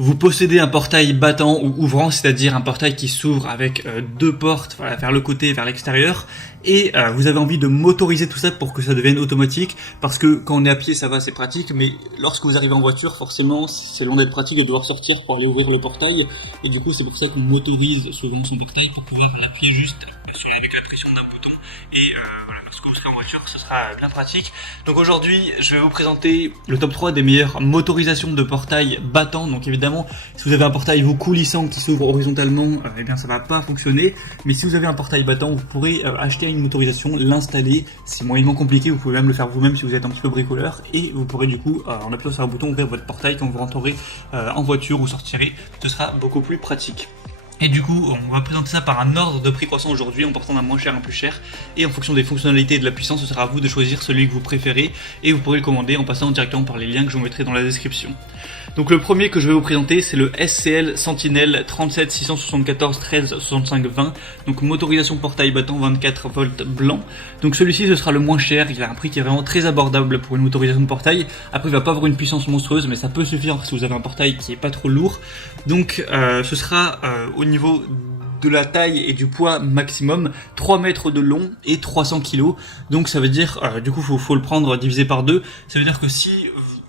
Vous possédez un portail battant ou ouvrant, c'est-à-dire un portail qui s'ouvre avec deux portes, voilà, vers le côté, vers l'extérieur, et vous avez envie de motoriser tout ça pour que ça devienne automatique, parce que quand on est à pied ça va, c'est pratique, mais lorsque vous arrivez en voiture, forcément c'est loin d'être pratique de devoir sortir pour aller ouvrir le portail, et du coup c'est pour ça qu'on motorise souvent son portail pour pouvoir l'appuyer juste avec la pression d'un bouton, et voilà, lorsque vous serez en voiture ce sera bien pratique. Donc aujourd'hui je vais vous présenter le top 3 des meilleures motorisations de portail battant. Donc évidemment si vous avez un portail vous coulissant qui s'ouvre horizontalement, eh bien ça va pas fonctionner, mais si vous avez un portail battant vous pourrez acheter une motorisation, l'installer, c'est moyennement compliqué, vous pouvez même le faire vous-même si vous êtes un petit peu bricoleur, et vous pourrez du coup en appuyant sur un bouton ouvrir votre portail quand vous rentrerez en voiture ou sortirez, ce sera beaucoup plus pratique. Et du coup, on va présenter ça par un ordre de prix croissant aujourd'hui, en partant d'un moins cher à un plus cher. Et en fonction des fonctionnalités et de la puissance, ce sera à vous de choisir celui que vous préférez. Et vous pourrez le commander en passant directement par les liens que je vous mettrai dans la description. Donc le premier que je vais vous présenter, c'est le SCL Sentinel 37 674 13 65 20. Donc motorisation portail battant 24 volts blanc. Donc celui-ci, ce sera le moins cher. Il a un prix qui est vraiment très abordable pour une motorisation de portail. Après, il va pas avoir une puissance monstrueuse, mais ça peut suffire si vous avez un portail qui est pas trop lourd. Donc ce sera au niveau de la taille et du poids maximum 3 mètres de long et 300 kg. Donc ça veut dire du coup faut le prendre divisé par 2. Ça veut dire que si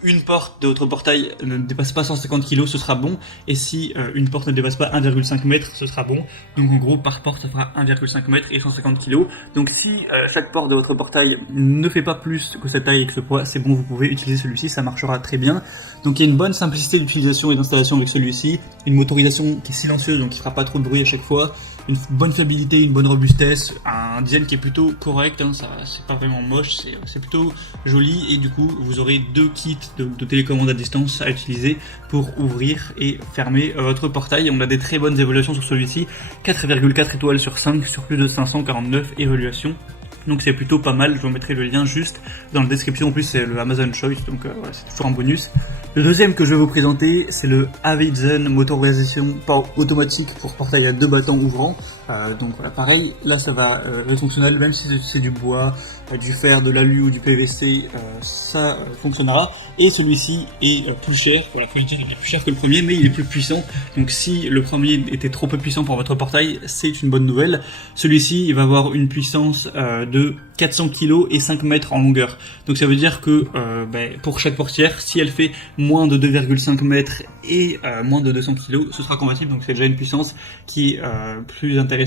une porte de votre portail ne dépasse pas 150 kg, ce sera bon, et si une porte ne dépasse pas 1,5 m, ce sera bon. Donc en gros par porte ça fera 1,5 m et 150 kg. Donc si chaque porte de votre portail ne fait pas plus que cette taille et que ce poids, c'est bon, vous pouvez utiliser celui-ci, ça marchera très bien. Donc il y a une bonne simplicité d'utilisation et d'installation avec celui-ci, une motorisation qui est silencieuse, donc qui fera pas trop de bruit à chaque fois, une bonne fiabilité, une bonne robustesse, un design qui est plutôt correct, hein, ça c'est pas vraiment moche, c'est plutôt joli, et du coup vous aurez deux kits de télécommande à distance à utiliser pour ouvrir et fermer votre portail. On a des très bonnes évaluations sur celui-ci, 4,4 étoiles sur 5 sur plus de 549 évaluations. Donc c'est plutôt pas mal, je vous mettrai le lien juste dans la description. En plus c'est le Amazon Choice, donc voilà, c'est toujours un bonus. Le deuxième que je vais vous présenter, c'est le Avizen motorisation automatique pour portail à deux battants ouvrants. Donc voilà, pareil, là ça va être fonctionnel, même si c'est du bois, du fer, de l'alu ou du PVC, ça fonctionnera. Et celui-ci est plus cher, voilà, faut le dire, il est plus cher que le premier, mais il est plus puissant. Donc si le premier était trop peu puissant pour votre portail, c'est une bonne nouvelle. Celui-ci, il va avoir une puissance de 400 kg et 5 mètres en longueur. Donc ça veut dire que pour chaque portière, si elle fait moins de 2,5 mètres et moins de 200 kg, ce sera compatible. Donc c'est déjà une puissance qui est plus intéressante.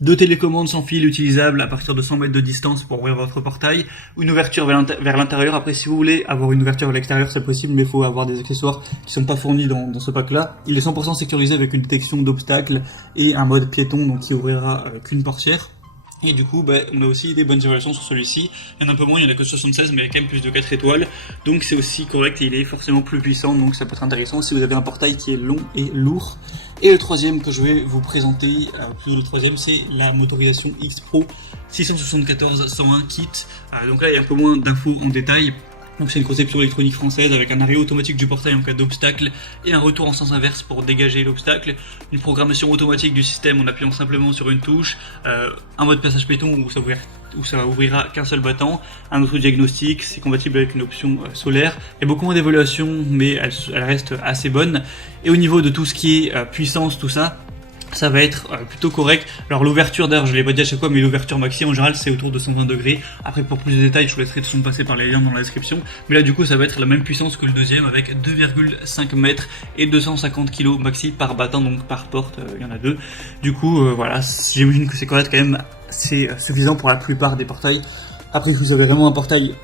Deux télécommandes sans fil utilisables à partir de 100 mètres de distance pour ouvrir votre portail. Une ouverture vers l'intérieur. Après, si vous voulez avoir une ouverture vers l'extérieur, c'est possible, mais il faut avoir des accessoires qui sont pas fournis dans ce pack-là. Il est 100% sécurisé avec une détection d'obstacles et un mode piéton, donc qui ouvrira qu'une portière. Et du coup, on a aussi des bonnes évaluations sur celui-ci. Il y en a un peu moins, il y en a que 76, mais il y a quand même plus de 4 étoiles. Donc c'est aussi correct et il est forcément plus puissant, donc ça peut être intéressant si vous avez un portail qui est long et lourd. Et le troisième que je vais vous présenter, c'est la motorisation X Pro 674 101 kit. Donc là, il y a un peu moins d'infos en détail. Donc c'est une conception électronique française avec un arrêt automatique du portail en cas d'obstacle et un retour en sens inverse pour dégager l'obstacle, une programmation automatique du système en appuyant simplement sur une touche, un mode passage piéton où ça ouvrira qu'un seul battant, un autre diagnostic, c'est compatible avec une option solaire. Il y a beaucoup moins d'évaluation, mais elle reste assez bonne. Et au niveau de tout ce qui est puissance, tout ça, ça va être plutôt correct. Alors l'ouverture, d'ailleurs je l'ai pas dit à chaque fois, mais l'ouverture maxi en général c'est autour de 120 degrés. Après pour plus de détails je vous laisserai de toute façon passer par les liens dans la description. Mais là du coup ça va être la même puissance que le deuxième avec 2,5 mètres et 250 kg maxi par battant, donc par porte, il y en a deux. Du coup voilà, j'imagine que c'est correct quand même, c'est suffisant pour la plupart des portails. Après si vous avez vraiment un portail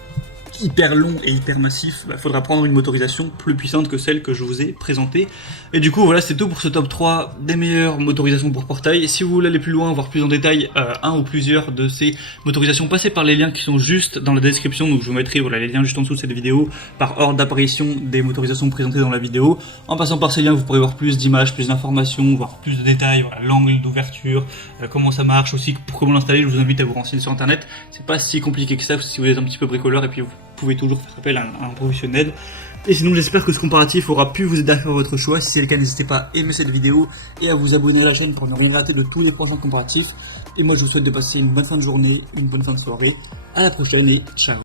hyper long et hyper massif, faudra prendre une motorisation plus puissante que celle que je vous ai présentée. Et du coup voilà, c'est tout pour ce top 3 des meilleures motorisations pour portail. Si vous voulez aller plus loin, voir plus en détail un ou plusieurs de ces motorisations, passez par les liens qui sont juste dans la description. Donc je vous mettrai les liens juste en dessous de cette vidéo par ordre d'apparition des motorisations présentées dans la vidéo. En passant par ces liens, vous pourrez voir plus d'images, plus d'informations, voir plus de détails, voilà, l'angle d'ouverture, comment ça marche aussi, pour comment l'installer. Je vous invite à vous renseigner sur internet, c'est pas si compliqué que ça si vous êtes un petit peu bricoleur, et puis vous pouvez toujours faire appel à un professionnel. Et sinon j'espère que ce comparatif aura pu vous aider à faire votre choix. Si c'est le cas, n'hésitez pas à aimer cette vidéo et à vous abonner à la chaîne pour ne rien rater de tous les prochains comparatifs. Et moi je vous souhaite de passer une bonne fin de journée, une bonne fin de soirée. À la prochaine et ciao.